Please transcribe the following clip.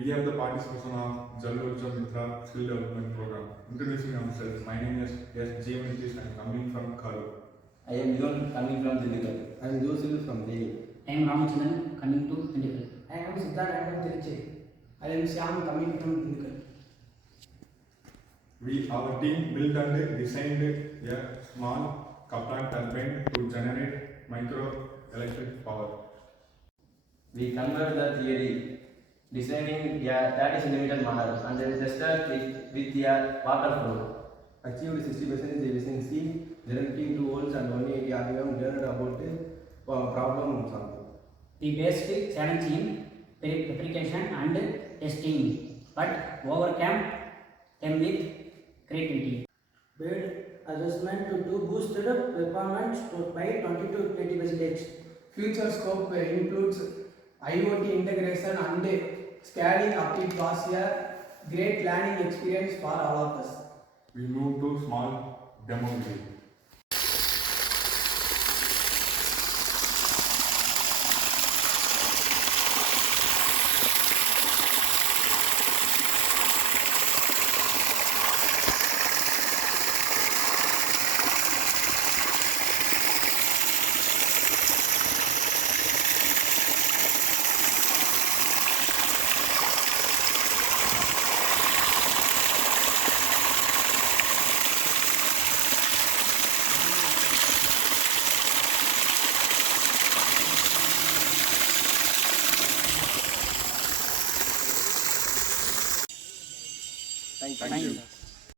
We have the participation of Jalloja Mitra Skill Development Program. Introducing ourselves, my name is S. Jeevanitish and I am coming from Karu. I am John coming from Dindigul. I am Joseph from Delhi. I am Ramachandran coming to Renewable. I am Siddharth from Tiruchi. I am Shyam coming from Dindigul. Our team built and designed a small Kaplan Turbine to generate micro electric power. We convert the theory, designing a 30 cm mahal and then tested it with a water flow. Achieved 60% efficiency, generating 2 volts and 180 RPM, learned about problem solving. We faced challenge in fabrication and testing, but overcame them with creativity. Made adjustment to boosted performance by 20 to 20%. Future scope includes IoT integration and scaling up. It was a great learning experience for all of us. We moved to small demo grid. Thank you.